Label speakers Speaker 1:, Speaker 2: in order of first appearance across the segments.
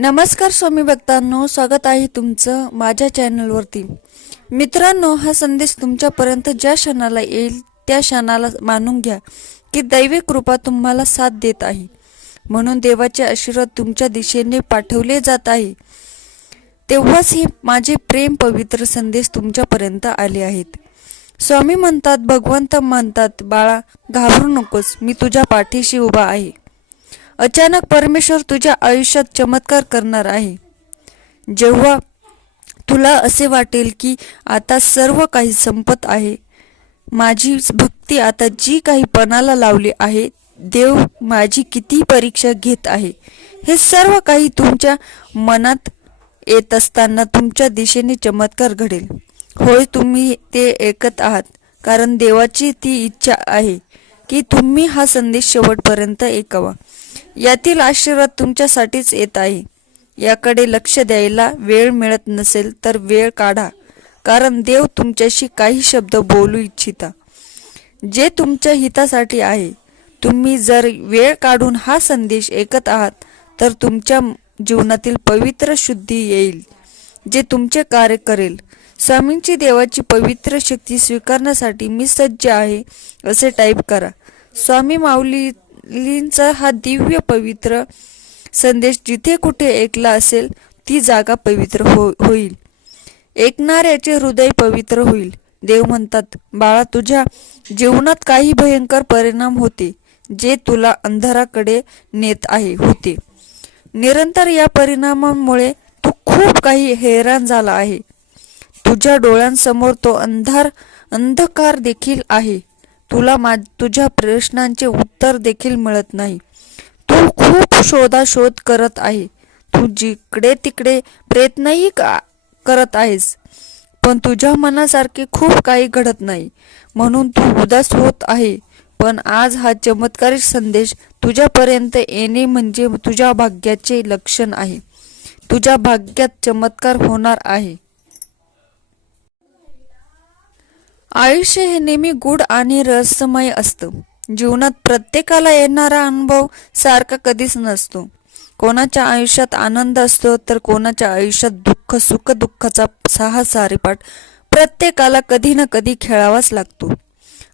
Speaker 1: नमस्कार स्वामी भक्तांनो स्वागत आहे तुमचं माझ्या चॅनलवरती. मित्रांनो हा संदेश तुमच्यापर्यंत ज्या क्षणाला येईल त्या क्षणाला मानून घ्या की दैवी कृपा तुम्हाला साथ देत आहे. म्हणून देवाचे आशीर्वाद तुमच्या दिशेने पाठवले जात आहे. तेव्हाच हे माझे प्रेम पवित्र संदेश तुमच्यापर्यंत आले आहेत. स्वामी म्हणतात भगवंत म्हणतात बाळा घाबरू नकोस मी तुझ्या पाठीशी उभा आहे. अचानक परमेश्वर तुझ्या आयुष्यात चमत्कार करणार आहे. जेव्हा तुला असे वाटेल की आता सर्व काही संपत आहे माझी भक्ती आता जी काही पणाला लावली आहे देव माझी किती परीक्षा घेत आहे हे सर्व काही तुमच्या मनात येत असताना तुमच्या दिशेने चमत्कार घडेल. होय तुम्ही ते ऐकत आहात कारण देवाची ती इच्छा आहे की तुम्ही हा संदेश शेवटपर्यंत ऐकावा. यातील आशीर्वाद तुमच्यासाठीच येत आहे. याकडे लक्ष द्यायला वेळ मिळत नसेल तर वेळ काढा कारण देव तुमच्याशी काही शब्द बोलू इच्छिता. जे तुमच्या हितासाठी आहे तुम्ही जर वेळ काढून हा संदेश ऐकत आहात तर तुमच्या जीवनातील पवित्र शुद्धी येईल जे तुमचे कार्य करेल. स्वामींची देवाची पवित्र शक्ती स्वीकारण्यासाठी मी सज्ज आहे असे टाईप करा. स्वामी माऊली लींचा हा दिव्य पवित्र संदेश जिथे कुठे ऐकला असेल ती जागा पवित्र हो होईल. ऐकणाऱ्याचे हृदय पवित्र होईल. देव म्हणतात बाळा तुझ्या जीवनात काही भयंकर परिणाम होते जे तुला अंधाराकडे नेत आहे होते. निरंतर या परिणामामुळे तू खूप काही हैराण झाला आहे. तुझ्या डोळ्यांसमोर तो अंधार अंधकार देखील आहे. तुला मा तुझ्या प्रश्नांचे उत्तर देखील मिळत नाही. तू खूप शोधाशोध करत आहे. तू जिकडे तिकडे प्रयत्नही का- करत आहेस. पण तुझ्या मनासारखे खूप काही घडत नाही. म्हणून तू उदास होत आहे. पण आज हा चमत्कारिक संदेश तुझ्यापर्यंत येणे म्हणजे तुझ्या भाग्याचे लक्षण आहे. तुझ्या भाग्यात चमत्कार होणार आहे. आयुष्य हे नेहमी गुढ आणि रहस्यमय असतं. जीवनात प्रत्येकाला येणारा अनुभव सारखा कधीच नसतो. कोणाच्या आयुष्यात आनंद असतो तर कोणाच्या आयुष्यात दुःख सुख दुःखाचा सहा सारेपाठ प्रत्येकाला कधी ना कधी खेळावाच लागतो.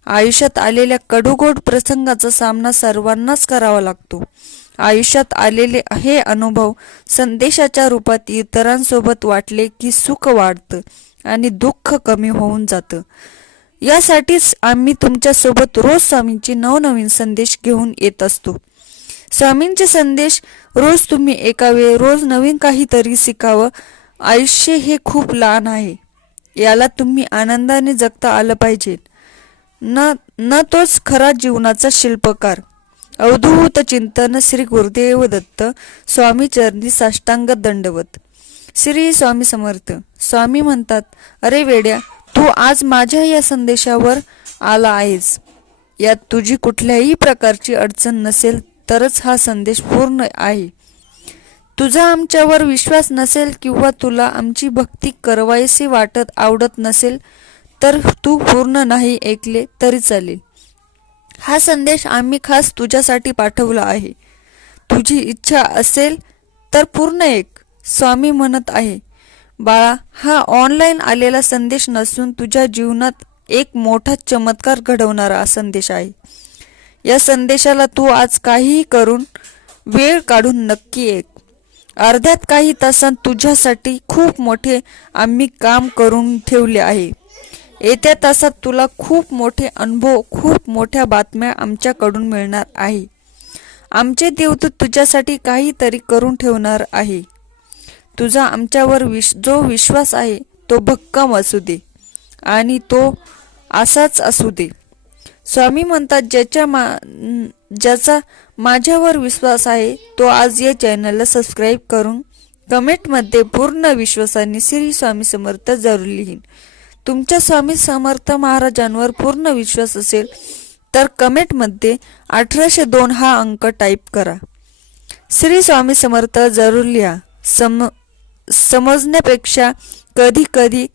Speaker 1: आयुष्यात आलेल्या कडूगोड प्रसंगाचा सामना सर्वांनाच करावा लागतो. आयुष्यात आलेले हे अनुभव संदेशाच्या रूपात इतरांसोबत वाटले की सुख वाढतं आणि दुःख कमी होऊन जातं. यासाठीच आम्ही तुमच्यासोबत रोज स्वामींचे नवनवीन संदेश घेऊन येत असतो. स्वामींचे संदेश रोज तुम्ही एका वेळ रोज नवीन काहीतरी शिकावं. आयुष्य हे खूप लहान आहे. याला तुम्ही आनंदाने जगता आलं पाहिजे. न न तोच खरा जीवनाचा शिल्पकार. अवधूत चिंतन श्री गुरुदेव दत्त स्वामी चरणी साष्टांग दंडवत. श्री स्वामी समर्थ. स्वामी म्हणतात अरे वेड्या तू आज माझ्या या संदेशावर आला आहेस. यात तुझी कुठल्याही प्रकारची अडचण नसेल तरच हा संदेश पूर्ण आहे. तुझा आमच्यावर विश्वास नसेल किंवा तुला आमची भक्ती करवायसी वाटत आवडत नसेल तर तू पूर्ण नाही ऐकले तरी चालेल. हा संदेश आम्ही खास तुझ्यासाठी पाठवला आहे. तुझी इच्छा असेल तर पूर्ण एक स्वामी म्हणत आहे. बाळा हा ऑनलाईन आलेला संदेश नसून तुझ्या जीवनात एक मोठा चमत्कार घडवणारा संदेश आहे. या संदेशाला तू आज काहीही करून वेळ काढून नक्की एक. अर्ध्यात काही तासात तुझ्यासाठी खूप मोठे आम्ही काम करून ठेवले आहे. येत्या तासात तुला खूप मोठे अनुभव खूप मोठ्या बातम्या आमच्याकडून मिळणार आहे. आमचे देवदूत तुझ्यासाठी काहीतरी करून ठेवणार आहे. तुझा आमच्यावर विश जो विश्वास आहे तो भक्कम असू दे. आणि तो असाच असू दे. स्वामी म्हणतात ज्याच्या मा ज्याचा माझ्यावर विश्वास आहे तो आज या चॅनलला सबस्क्राईब करून कमेंटमध्ये पूर्ण विश्वासाने श्री स्वामी समर्थ जरूर लिहीन. तुमच्या स्वामी समर्थ महाराजांवर पूर्ण विश्वास असेल तर कमेंटमध्ये अठराशे दोन हा अंक टाईप करा. श्री स्वामी समर्थ जरूर लिहा. सम समजण्यापेक्षा कधी कधी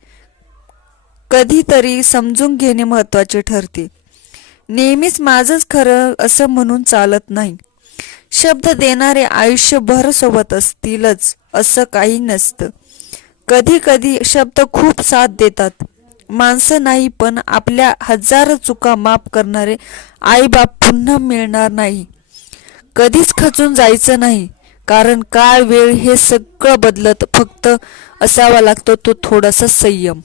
Speaker 1: कधीतरी समजून घेणे महत्त्वाचे ठरते. नेहमीच माझंच खरं असं म्हणून चालत नाही. शब्द देणारे आयुष्यभर सोबत असतीलच असं काही नसतं. कधी कधी शब्द खूप साथ देतात. माणसं नाही पण आपल्या हजार चुका माफ करणारे आईबाप पुन्हा मिळणार नाही. कधीच खचून जायचं नाही. कारण काळ वेळ हे सगळं बदलत फक्त असावा लागतो तो थोडासा संयम.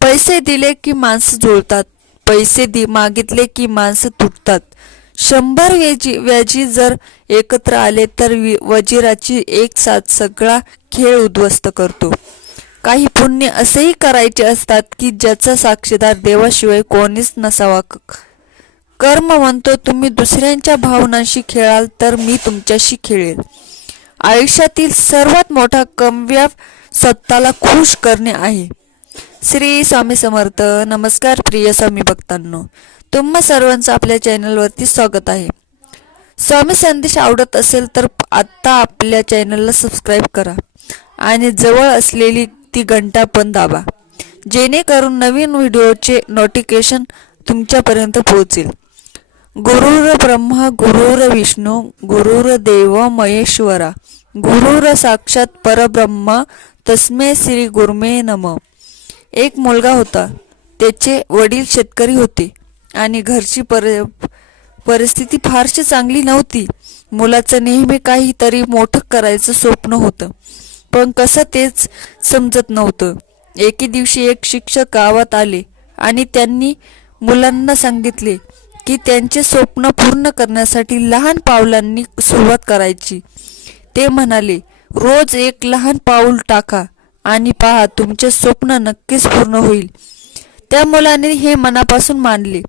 Speaker 1: पैसे दिले की माणसं जुळतात. पैसे दि मागितले की माणसं तुटतात. शंभर व्याजी व्याजी जर एकत्र आले तर वजिराची एक साथ सगळा खेळ उद्ध्वस्त करतो. काही पुण्य असेही करायचे असतात की ज्याचा साक्षीदार देवाशिवाय कोणीच नसावा कर्म म्हणतो तुम्ही दुसऱ्यांच्या भावनांशी खेळाल तर मी तुमच्याशी खेळेल. आयुष्यातील सर्वात मोठा कमव्या स्वतःला खुश करणे आहे. श्री स्वामी समर्थ नमस्कार प्रिय स्वामी भक्तांनो. तुम्हा सर्वांचं आपल्या चॅनलवरती स्वागत आहे. स्वामी संदेश आवडत असेल तर आत्ता आपल्या चॅनलला सबस्क्राईब करा आणि जवळ असलेली ती घंटा पण दाबा. जेणेकरून नवीन व्हिडिओचे नोटिफिकेशन तुमच्यापर्यंत पोहोचेल. गुरुर ब्रह्मा गुरुर विष्णू गुरुर देव महेश्वरा. गुरुर साक्षात परब्रह्मा तस्मे श्री गुरुमे नम. एक मुलगा होता. त्याचे वडील शेतकरी होते आणि घरची पर परिस्थिती फारशी चांगली नव्हती. मुलाचं नेहमी काहीतरी मोठं करायचं स्वप्न होतं. पण कसं तेच समजत नव्हतं. एके दिवशी एक शिक्षक गावात आले आणि त्यांनी मुलांना सांगितले की त्यांचे स्वप्न पूर्ण करण्यासाठी लहान पावलांनी सुरुवात करायची. ते म्हणाले रोज एक लहान पाऊल टाका आणि पहा तुमचे स्वप्न नक्कीच पूर्ण होईल. त्या मुलाने हे मनापासून मानले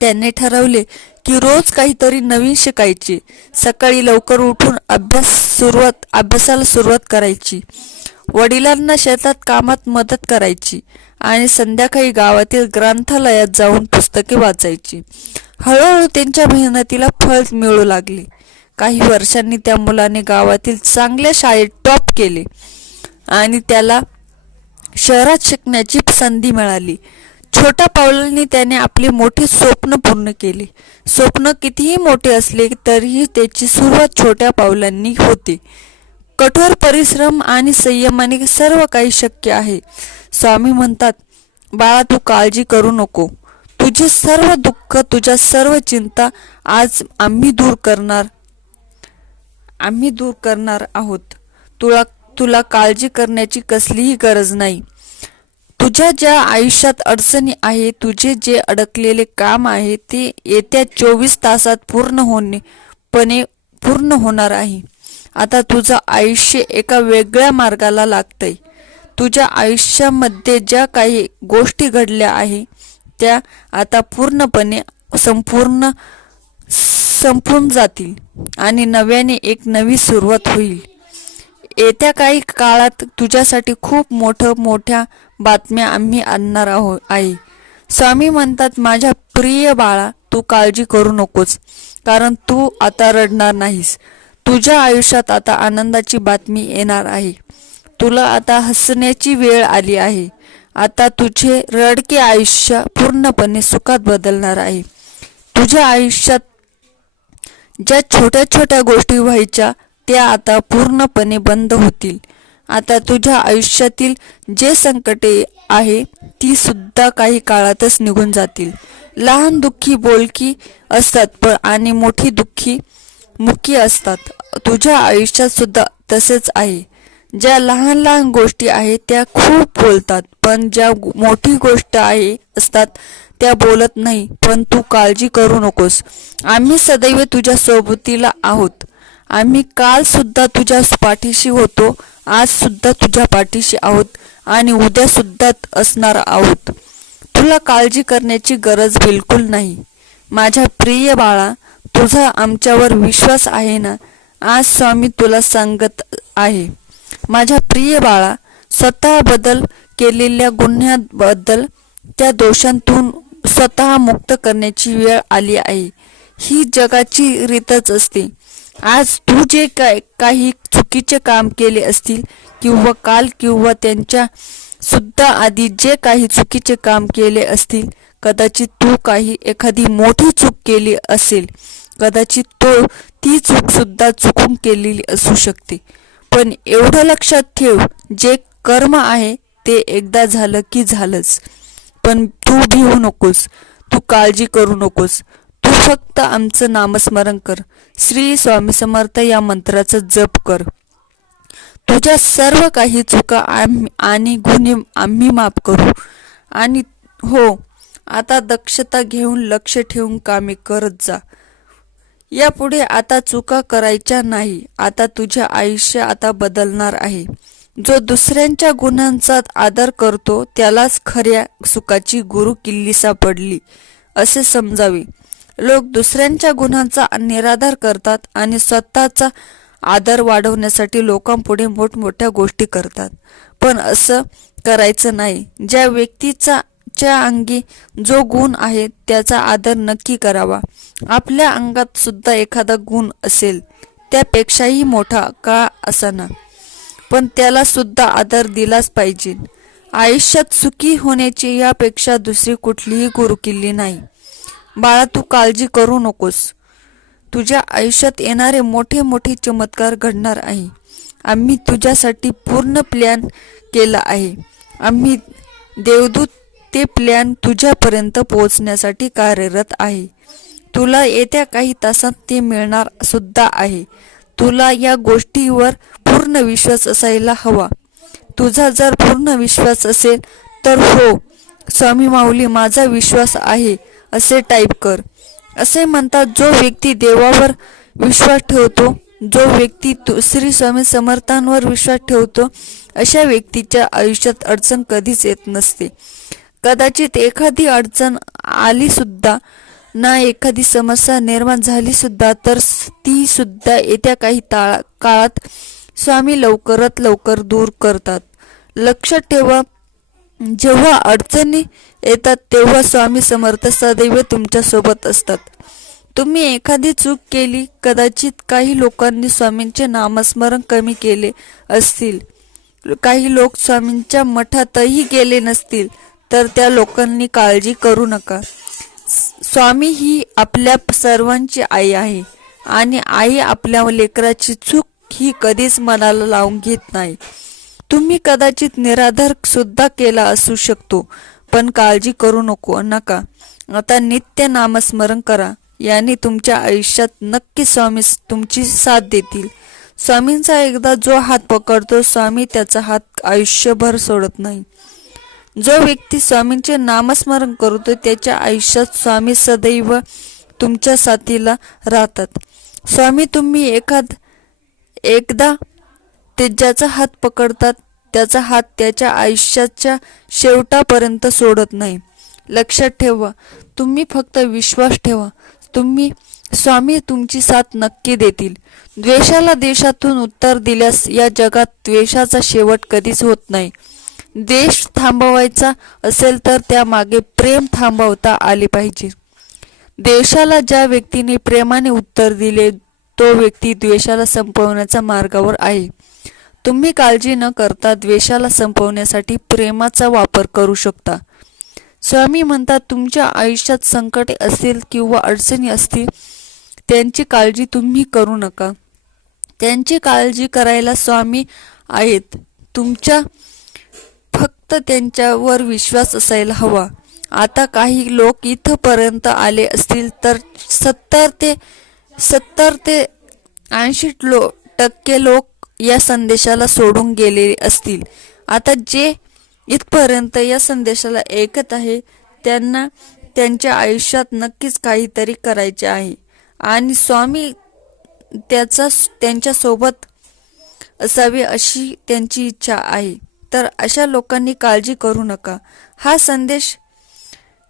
Speaker 1: त्याने ठरवले की रोज काहीतरी नवीन शिकायचे. सकाळी लवकर उठून अभ्यास सुरुवात अभ्यासाला सुरुवात करायची. वडिलांना शेतात कामात मदत करायची. आणि संध्याकाळी गावातील ग्रंथालयात जाऊन पुस्तके वाचायची. हळूहळू त्यांच्या मेहनतीला फळ मिळू लागले. काही वर्षांनी त्या मुलाने गावातील चांगल्या शाळेत टॉप केले आणि त्याला शहरात शिकण्याची संधी मिळाली. छोट्या पावलांनी त्याने आपले मोठे स्वप्न पूर्ण केले. स्वप्न कितीही मोठे असले तरीही त्याची सुरुवात छोट्या पावलांनी होते. कठोर परिश्रम आणि संयमाने सर्व काही शक्य आहे. स्वामी म्हणतात बाळा तू काळजी करू नको. तुझे सर्व दुःख तुझ्या सर्व चिंता आज आम्ही दूर करणार आम्ही दूर करणार आहोत. तुला तुला काळजी करण्याची कसलीही गरज नाही. तुझ्या ज्या आयुष्यात अडचणी आहे तुझे जे अडकलेले काम आहे ते येत्या चोवीस तासात पूर्ण होणे पणे पूर्ण होणार आहे. आता तुझं आयुष्य एका वेगळ्या मार्गाला लागतंय. तुझ्या आयुष्यामध्ये ज्या काही गोष्टी घडल्या आहे त्या आता पूर्णपणे संपूर्ण संपून जातील आणि नव्याने एक नवी सुरुवात होईल. येत्या काही काळात तुझ्यासाठी खूप मोठं मोठ्या बातम्या आम्ही आणणार आहोत आहे. स्वामी म्हणतात माझ्या प्रिय बाळा तू काळजी करू नकोस कारण तू आता रडणार नाहीस. तुझ्या आयुष्यात आता आनंदाची बातमी येणार आहे. तुला आता हसण्याची वेळ आली आहे. आता तुझे रडके आयुष्य पूर्णपणे सुखात बदलणार आहे. तुझ्या आयुष्यात ज्या छोट्या छोट्या गोष्टी व्हायच्या त्या आता पूर्णपणे बंद होतील. आता तुझ्या आयुष्यातील जे संकटे आहे ती सुद्धा काही काळातच निघून जातील. लहान दुःखी बोलकी असतात पण आणि मोठी दुःखी मुख्य असतात. तुझ्या आयुष्यात सुद्धा तसेच आहे. ज्या लहान लहान गोष्टी आहेत त्या खूप बोलतात. पण ज्या मोठी गोष्ट आहे असतात त्या बोलत नाही. पण तू काळजी करू नकोस. आम्ही सदैव तुझ्या सोबतीला आहोत. आम्ही काल सुद्धा तुझ्या पाठीशी होतो. आज सुद्धा तुझ्या पाठीशी आहोत. आणि उद्या सुद्धा असणार आहोत. तुला काळजी करण्याची गरज बिलकुल नाही. माझ्या प्रिय बाळा तुझा आमच्यावर विश्वास आहे ना? आज स्वामी तुला सांगत आहे. माझ्या प्रिय बाळा स्वतः बदल केलेल्या गुन्ह्याबद्दल त्या दोषांतून स्वतः मुक्त करण्याची वेळ आली आहे. ही जगाची रीतच असते. आज तू जे काय काही चुकीचे काम केले असतील किंवा काल किंवा त्यांच्या सुद्धा आधी जे काही चुकीचे काम केले असतील कदाचित तू काही एखादी मोठी चूक केली असेल. कदाचित तो ती चूक सुद्धा चुकून केलेली असू शकते. पण एवढं लक्षात ठेव जे कर्म आहे ते एकदा झालं की झालंच. पण तू भिवू नकोस. तू काळजी करू नकोस. तू फक्त आमचं नामस्मरण कर. श्री स्वामी समर्थ या मंत्राचा जप कर. तुझ्या सर्व काही चुका आम्ही आणि गुन्हे आम्ही माफ करू. आणि हो आता दक्षता घेऊन लक्ष ठेवून कामे करत जा. यापुढे आता चुका करायच्या नाही. आता तुझे आयुष्य आता बदलणार आहे. जो दुसऱ्यांच्या गुणांचा आदर करतो त्यालाच खऱ्या सुखाची गुरु किल्ली सापडली असे समजावे. लोक दुसऱ्यांच्या गुणांचा निराधार करतात आणि स्वतःचा आदर वाढवण्यासाठी लोकांपुढे मोठमोठ्या गोष्टी करतात. पण असं करायचं नाही. ज्या व्यक्तीचा च्या अंगी जो गुण आहे त्याचा आदर नक्की करावा. आपल्या अंगात सुद्धा एखादा गुण असेल त्यापेक्षाही मोठा का असाना? पण त्याला सुद्धा आदर दिलाच पाहिजे. आयुष्यात सुखी होण्याची यापेक्षा दुसरी कुठलीही गुरुकिल्ली नाही. बाळा तू काळजी करू नकोस. तुझ्या आयुष्यात येणारे मोठे मोठे चमत्कार घडणार आहे. आम्ही तुझ्यासाठी पूर्ण प्लॅन केला आहे. आम्ही देवदूत ते प्लॅन तुझ्यापर्यंत पोहोचण्यासाठी कार्यरत आहे. तुला येत्या काही तासात ते मिळणार सुद्धा आहे. तुला या गोष्टीवर पूर्ण विश्वास असायला हवा. तुझा जर पूर्ण विश्वास असेल तर हो स्वामी माऊली माझा विश्वास आहे असे टाईप कर. असे म्हणतात जो व्यक्ती देवावर विश्वास ठेवतो जो व्यक्ती तु- श्री स्वामी समर्थांवर विश्वास ठेवतो अशा व्यक्तीच्या आयुष्यात अडचण कधीच येत नसते. कदाचित एखादी अडचण आली सुद्धा ना एखादी समस्या निर्माण झाली सुद्धा तर ती सुद्धा येत्या काही ताळा काळात स्वामी लवकरात लवकर दूर करतात. लक्षात ठेवा जेव्हा अडचणी येतात तेव्हा स्वामी समर्थ सदैव तुमच्यासोबत असतात. तुम्ही एखादी चूक केली कदाचित काही लोकांनी स्वामींचे नामस्मरण कमी केले असतील. काही लोक स्वामींच्या मठातही गेले नसतील. तर त्या लोकांनी काळजी करू नका. स्वामी ही आपल्या सर्वांची आई आहे आणि आई आपल्या लेकराची चूक ही कधीच मनाला लावून घेत नाही. तुम्ही कदाचित निराधार सुद्धा केला असू शकतो पण काळजी करू नको नका. आता नित्य नामस्मरण करा याने तुमच्या आयुष्यात नक्की स्वामी तुमची साथ देतील. स्वामींचा एकदा जो हात पकडतो स्वामी त्याचा हात आयुष्यभर सोडत नाही. जो व्यक्ती स्वामींचे नामस्मरण करतो त्याच्या आयुष्यात स्वामी सदैव तुमच्या साथीला राहतात. स्वामी तुम्ही एखाद एकदा ते ज्याचा हात पकडतात त्याचा हात त्याच्या आयुष्याच्या शेवटापर्यंत सोडत नाही. लक्षात ठेवा तुम्ही फक्त विश्वास ठेवा. तुम्ही स्वामी तुमची साथ नक्की देतील. द्वेषाला देशातून उत्तर दिल्यास या जगात द्वेषाचा शेवट कधीच होत नाही. देश थांबवायचा असेल तर त्यामागे प्रेम थांबवता आले पाहिजे. देशाला ज्या व्यक्तीने प्रेमाने उत्तर दिले तो व्यक्ती द्वेषाला संपवण्याच्या मार्गावर आहे. तुम्ही काळजी न करता द्वेषाला संपवण्यासाठी प्रेमाचा वापर करू शकता. स्वामी म्हणतात तुमच्या आयुष्यात संकटे असतील किंवा अडचणी असतील त्यांची काळजी तुम्ही करू नका. त्यांची काळजी करायला स्वामी आहेत. तुमच्या फक्त त्यांच्यावर विश्वास असायला हवा. आता काही लोक इथपर्यंत आले असतील तर सत्तर ते सत्तर ते ऐंशी लो टक्के लोक या संदेशाला सोडून गेलेले असतील. आता जे इथपर्यंत या संदेशाला ऐकत आहे त्यांना त्यांच्या आयुष्यात नक्कीच काहीतरी करायचे आहे. आणि स्वामी त्याचा त्यांच्यासोबत असावे अशी त्यांची इच्छा आहे. तर अशा लोकांनी काळजी करू नका. हा संदेश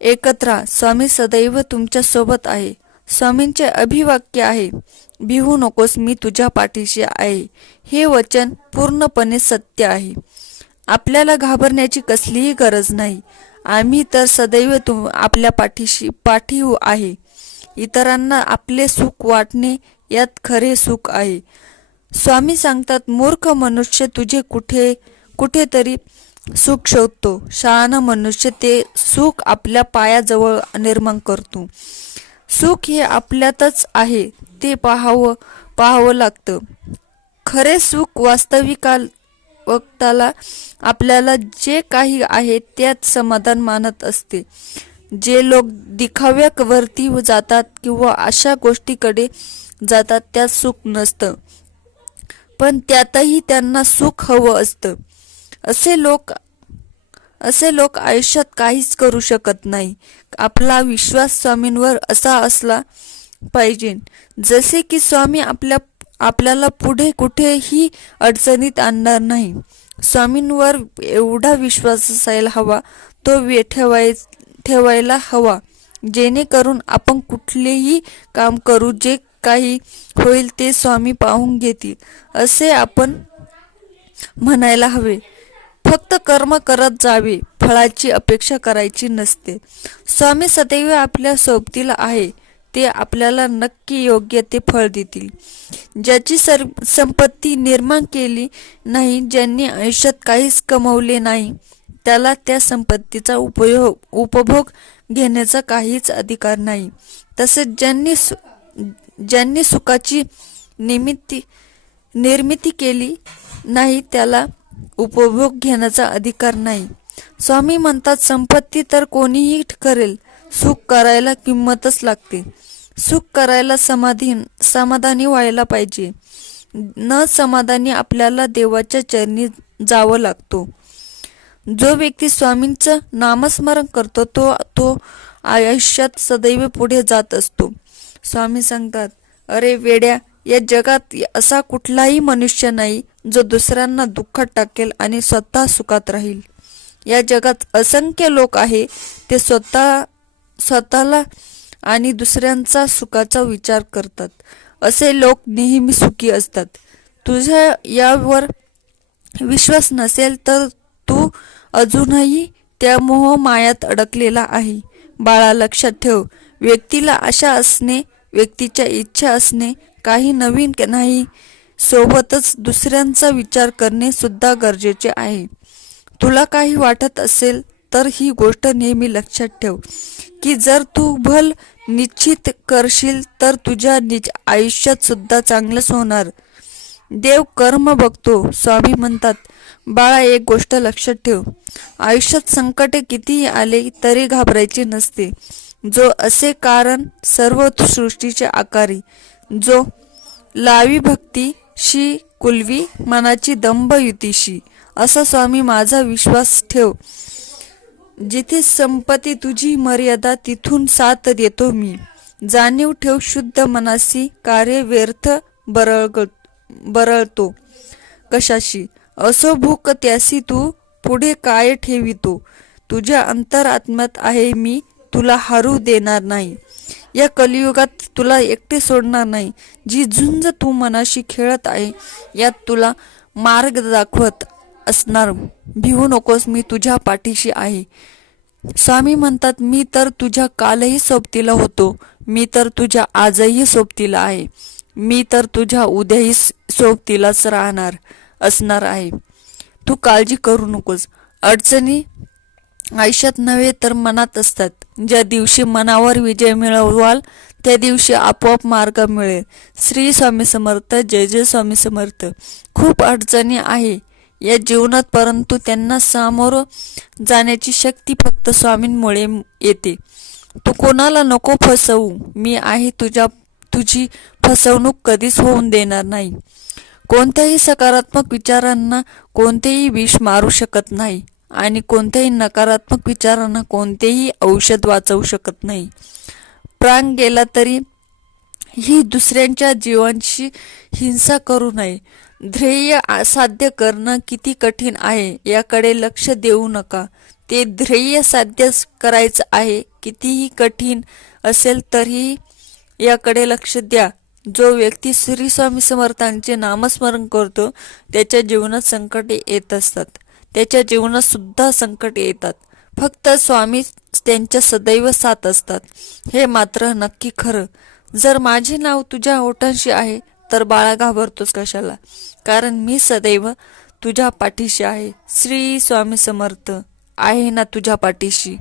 Speaker 1: एकत्र स्वामी सदैव तुमच्यासोबत आहे. स्वामींचे अभिवाक्य आहे भिवू नकोस मी तुझ्या पाठीशी आहे. हे वचन पूर्णपणे सत्य आहे. आपल्याला घाबरण्याची कसलीही गरज नाही. आम्ही तर सदैव तुम आपल्या पाठीशी पाठीव आहे. इतरांना आपले सुख वाटणे यात खरे सुख आहे. स्वामी सांगतात मूर्ख मनुष्य तुझे कुठे कुठेतरी सुख शोधतो. शाळानं मनुष्य ते सुख आपल्या पायाजवळ निर्माण करतो. सुख हे आपल्यातच आहे ते पाहावं पाहावं लागतं. खरे सुख वास्तविकाल वक्ताला आपल्याला जे काही आहे त्यात समाधान मानत असते. जे लोक दिखाव्यावरती जातात किंवा अशा गोष्टीकडे जातात त्यात सुख नसतं. पण त्यातही त्यांना सुख हवं असतं. असे लोक असे लोक आयुष्यात काहीच करू शकत नाही. आपला विश्वास स्वामींवर असा असला पाहिजे. जसे की स्वामी आपल्या आपल्याला पुढे कुठेही अडचणीत आणणार नाही. स्वामींवर एवढा विश्वास असायला हवा तो वे ठेवाय ठेवायला हवा. जेणेकरून आपण कुठलेही काम करू जे काही होईल ते स्वामी पाहून घेतील. असे आपण म्हणायला हवे. फक्त कर्म करत जावे फळाची अपेक्षा करायची नसते. स्वामी सदैव आपल्या सोबतीला आहे ते आपल्याला नक्की योग्य ते फळ देतील. ज्याची सर संपत्ती निर्माण केली नाही ज्यांनी आयुष्यात काहीच कमवले नाही त्याला त्या संपत्तीचा उपयोग उपभोग घेण्याचा काहीच अधिकार नाही. तसेच ज्यांनी सु ज्यांनी सुखाची निमित्ती निर्मिती केली नाही त्याला उपभोग घेण्याचा अधिकार नाही. स्वामी म्हणतात संपत्ती तर कोणीही करेल सुख करायला किंमतच लागते. सुख करायला समाधी समाधानी व्हायला पाहिजे. न समाधानी आपल्याला देवाच्या चरणी जावं लागतो. जो व्यक्ती स्वामींचं नामस्मरण करतो तो तो आयुष्यात सदैव पुढे जात असतो. स्वामी सांगतात अरे वेड्या या जगात असा कुठलाही मनुष्य नाही जो दुसऱ्यांना दुःखात टाकेल आणि स्वतः सुखात राहील. या जगात असंख्य लोक आहे ते स्वतः स्वतःला आणि दुसऱ्यांचा सुखाचा विचार करतात. असे लोक नेहमी सुखी असतात. तुझ्या यावर विश्वास नसेल तर तू अजूनही त्या मोह मायात अडकलेला आहे. बाळा लक्षात ठेव. व्यक्तीला आशा असणे व्यक्तीच्या इच्छा असणे काही नवीन नाही सोबतच दुसऱ्यांचा विचार करणे सुद्धा गरजेचे आहे. तुला काही वाटत असेल तर ही गोष्ट नेहमी लक्षात ठेव की जर तू भल निश्चित करशील तर तुझ्या निज आयुष्यात सुद्धा चांगलंच होणार. देव कर्म बघतो स्वामी म्हणतात. बाळा एक गोष्ट लक्षात ठेव. आयुष्यात संकटे कितीही आले तरी घाबरायचे नसते. जो असे कारण सर्व सृष्टीचे आकारी जो लावी भक्ती शी कुलवी मनाची दंभ युतीशी. असा स्वामी माझा विश्वास ठेव. जिथे संपत्ती तुझी मर्यादा तिथून साथ देतो मी. जाणीव ठेव शुद्ध मनासी कार्य व्यर्थ बरळ बरळतो कशाशी? असो भूक त्यासी तू पुढे काय ठेवितो तुझ्या अंतरात्म्यात आहे मी तुला हरू देणार नाही. या कलियुगात तुला एकटे सोडणार नाही. जी झुंज तू मनाशी खेळत आहे यात तुला मार्ग दाखवत असणार. भिवू नकोस मी तुझ्या पाठीशी आहे. स्वामी म्हणतात मी तर तुझ्या कालही सोबतीला होतो. मी तर तुझ्या आजही सोबतीला आहे. मी तर तुझ्या उद्याही सोबतीलाच राहणार असणार आहे. तू काळजी करू नकोस. अडचणी आयुष्यात नव्हे तर मनात असतात. ज्या दिवशी मनावर विजय मिळवाल त्या दिवशी आपोआप मार्ग मिळेल. श्री स्वामी समर्थ जय जय स्वामी समर्थ. खूप अडचणी आहे. या जीवनात परंतु त्यांना सामोरं जाण्याची शक्ती फक्त स्वामींमुळे येते. तू कोणाला नको फसवू. मी आहे तुझ्या तुझी फसवणूक कधीच होऊन देणार नाही. कोणत्याही सकारात्मक विचारांना कोणतेही विष मारू शकत नाही. आणि कोणत्याही नकारात्मक विचारांना कोणतेही औषध वाचवू शकत नाही. प्राण गेला तरी ही दुसऱ्यांच्या जीवांशी हिंसा करू नये. ध्येय साध्य करणं किती कठीण आहे याकडे लक्ष देऊ नका. ते ध्येय साध्य करायचं आहे कितीही कठीण असेल तरीही याकडे लक्ष द्या. जो व्यक्ती श्री स्वामी समर्थांचे नामस्मरण करतो त्याच्या जीवनात संकटे येत असतात. त्याच्या जीवनात सुद्धा संकट येतात. फक्त स्वामी त्यांच्या सदैव साथ असतात. हे मात्र नक्की खरं. जर माझे नाव तुझ्या ओठांशी आहे तर बाळा घाबरतोस कशाला? कारण मी सदैव तुझ्या पाठीशी आहे. श्री स्वामी समर्थ. आहे ना तुझ्या पाठीशी.